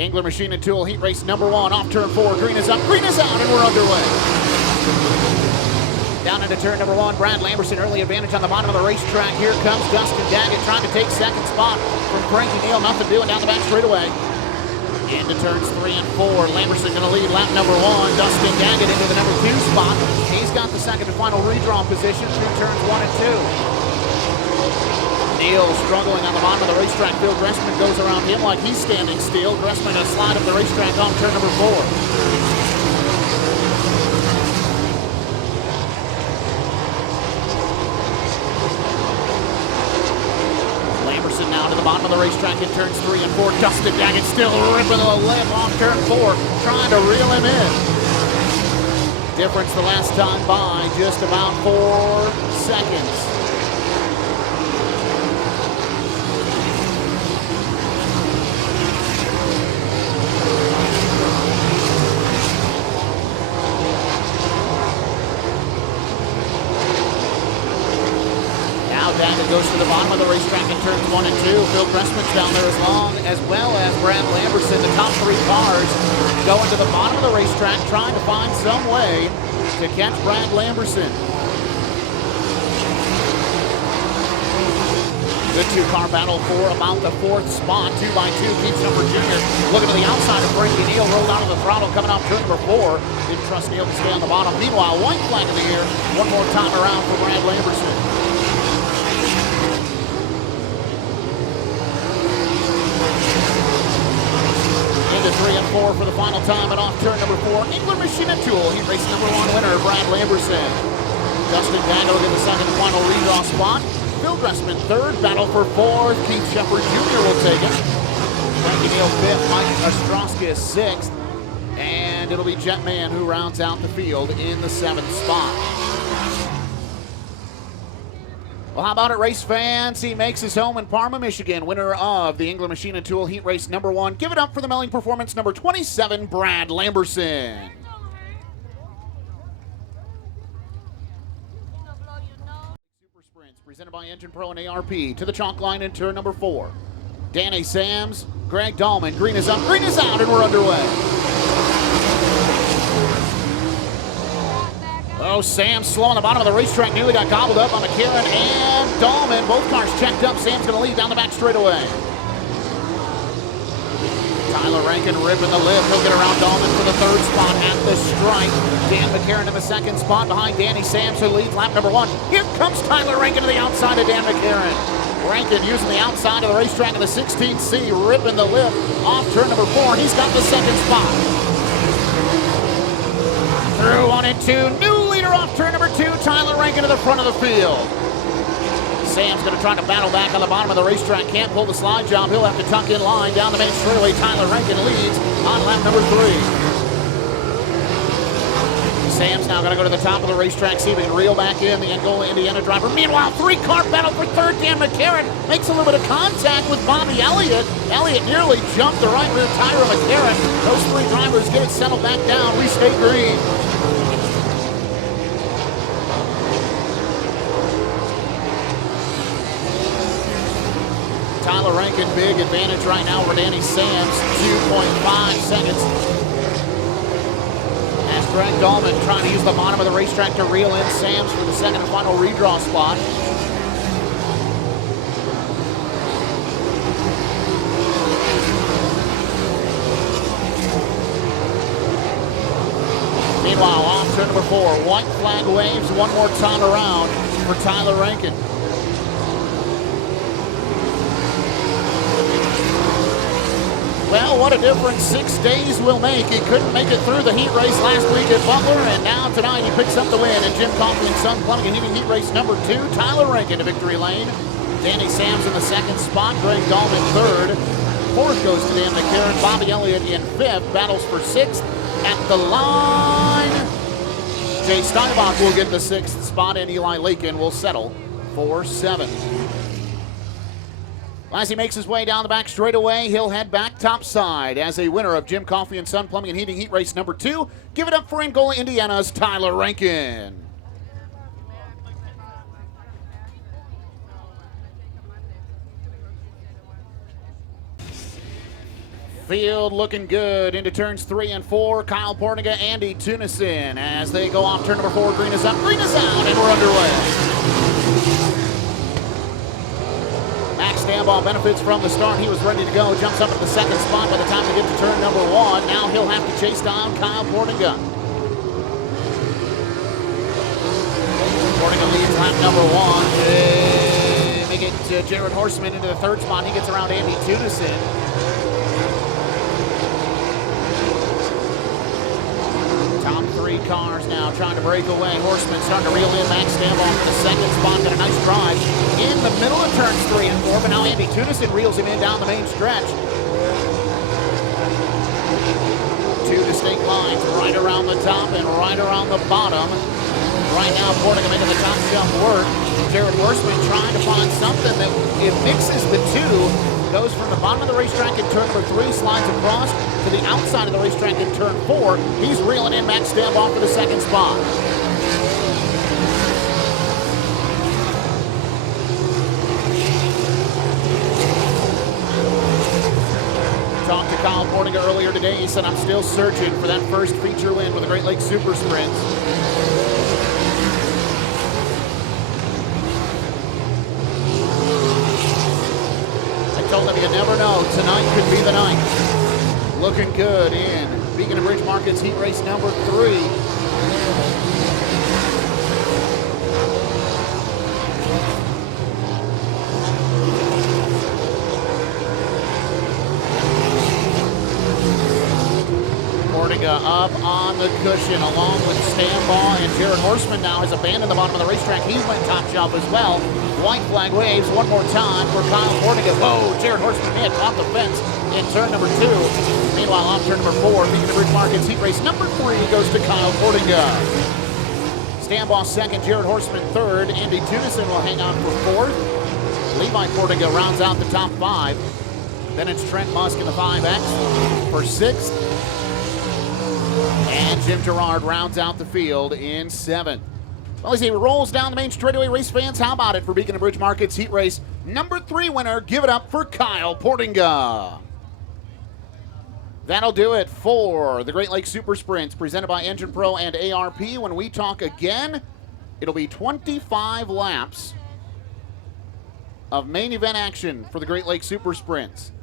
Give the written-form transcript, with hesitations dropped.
Engler Machine and Tool Heat Race number 1 off turn 4. Green is up, green is out, and we're underway. Down into turn number 1, Brad Lamberson, early advantage on the bottom of the racetrack. Here comes Dustin Daggett trying to take second spot from Frankie Neal. Nothing doing down the back straightaway. Into turns 3 and 4. Lamberson going to lead lap number 1. Dustin Daggett into the number 2 spot. He's got the second and final redraw position through turns 1 and 2. Neal struggling on the bottom of the racetrack. Phil Gressman goes around him like he's standing still. Gressman going to slide up the racetrack on turn number 4. Now to the bottom of the racetrack in turns 3 and 4. Dustin Daggett still ripping the lip off turn 4, trying to reel him in. Difference the last time by just about 4 seconds. Daggett goes to the bottom of the racetrack in turns 1 and 2. Phil Gressman's down there as well as Brad Lamberson. The top 3 cars going to the bottom of the racetrack, trying to find some way to catch Brad Lamberson. Good 2-car battle for about the 4th spot. 2x2, Pete Jumper Jr. looking to the outside of Frankie Neal. Rolled out of the throttle coming off turn number 4. Didn't trust Neal to stay on the bottom. Meanwhile, white flag in the air. One more time around for Brad Lamberson. Into 3 and 4 for the final time, and off turn number 4, Engler Machine and Tool Heat Race number 1 winner, Brad Lamberson. Dustin Daggett will get the second and final redraw spot. Phil Gressman third, battle for 4th. Keith Shepard Jr. will take it. Frankie Neal 5th, Mike Ostrowski 6th, and it'll be Jetman who rounds out the field in the 7th spot. Well, how about it, race fans? He makes his home in Parma, Michigan, winner of the Engler Machine and Tool Heat Race number 1. Give it up for the Melling Performance number 27, Brad Lamberson. Super Sprints presented by Engine Pro and ARP to the chalk line in turn number 4. Danny Sams, Greg Dahlman, green is up, green is out, and we're underway. Oh, Sam slow on the bottom of the racetrack, nearly got gobbled up by McCarron and Dahlman. Both cars checked up. Sam's going to lead down the back straightaway. Tyler Rankin ripping the lip. He'll get around Dahlman for the 3rd spot at the stripe. Dan McCarron in the 2nd spot behind Danny Sams, who leads lap number 1. Here comes Tyler Rankin to the outside of Dan McCarron. Rankin using the outside of the racetrack in the 16C, ripping the lip off turn number 4. He's got the 2nd spot. Through 1 and 2, new leader off turn number 2, Tyler Rankin to the front of the field. Sam's going to try to battle back on the bottom of the racetrack, can't pull the slide job, he'll have to tuck in line down the main straightaway. Tyler Rankin leads on lap number 3. Sam's now going to go to the top of the racetrack, see if he can reel back in the Angola, Indiana driver. Meanwhile, 3-car battle for 3rd. Dan McCarron makes a little bit of contact with Bobby Elliott. Elliott nearly jumped the right rear tire of McCarron. Those 3 drivers get it settled back down. We stay green. Tyler Rankin, big advantage right now over Danny Sams, 2.5 seconds. As Greg Dahlman trying to use the bottom of the racetrack to reel in Sams for the second and final redraw spot. Meanwhile, off turn number 4, white flag waves one more time around for Tyler Rankin. Well, what a difference 6 days will make. He couldn't make it through the heat race last week at Butler, and now tonight he picks up the win in Jim Coffey and Son Plumbing and Heating Heat Race number 2. Tyler Rankin to victory lane. Danny Sams in the 2nd spot. Greg Dahlman 3rd. 4th goes to Dan McCarron. Bobby Elliott in 5th. Battles for 6th at the line. Jay Steinbach will get the 6th spot, and Eli Lakin will settle for 7th. As he makes his way down the back straightaway, he'll head back topside as a winner of Jim Coffey and Son Plumbing and Heating Heat Race number 2. Give it up for Angola, Indiana's Tyler Rankin. Field looking good into turns 3 and 4. Kyle Portiga, Andy Tunison as they go off turn number 4. Green is up, green is out, and we're underway. Max Stambaugh benefits from the start. He was ready to go. Jumps up at the second spot by the time we get to turn number 1. Now he'll have to chase down Kyle Portiga. Portiga leads lap number 1. They get Jared Horseman into the third spot. He gets around Andy Tunison. Top 3 cars now trying to break away. Horseman starting to reel in Max Stambaugh for the second spot. Got a nice drive in the middle of turns 3 and 4, but now Andy Tunison reels him in down the main stretch. 2 distinct lines right around the top and right around the bottom. Right now, Portiga making the top jump work. Jared Horseman trying to find something that it mixes the two. Goes from the bottom of the racetrack in turn number 3, slides across to the outside of the racetrack in turn 4. He's reeling in Max Stambaugh for the second spot. Talked to Kyle Portiga earlier today. He said, I'm still searching for that first feature win with the Great Lakes Super Sprints. Told him you never know. Tonight could be the night. Looking good in Beacon and Bridge Markets heat race number 3. Portiga up on the cushion along with Stambaugh, and Jared Horseman now has abandoned the bottom of the racetrack. He went top shelf as well. White flag waves one more time for Kyle Portiga. Whoa, Jared Horseman may have topped the fence in turn number 2. Meanwhile, off turn number 4, Beacon and Bridge Markets heat race number 3 goes to Kyle Portiga. Stambaugh second, Jared Horseman third. Andy Tunison will hang on for 4th. Levi Portiga rounds out the top 5. Then it's Trent Musk in the 5X for 6th. And Jim Gerard rounds out the field in 7th. Well, as he rolls down the main straightaway, race fans, how about it for Beacon and Bridge Markets heat race number 3 winner? Give it up for Kyle Portiga. That'll do it for the Great Lakes Super Sprints presented by Engine Pro and ARP. When we talk again, it'll be 25 laps of main event action for the Great Lakes Super Sprints.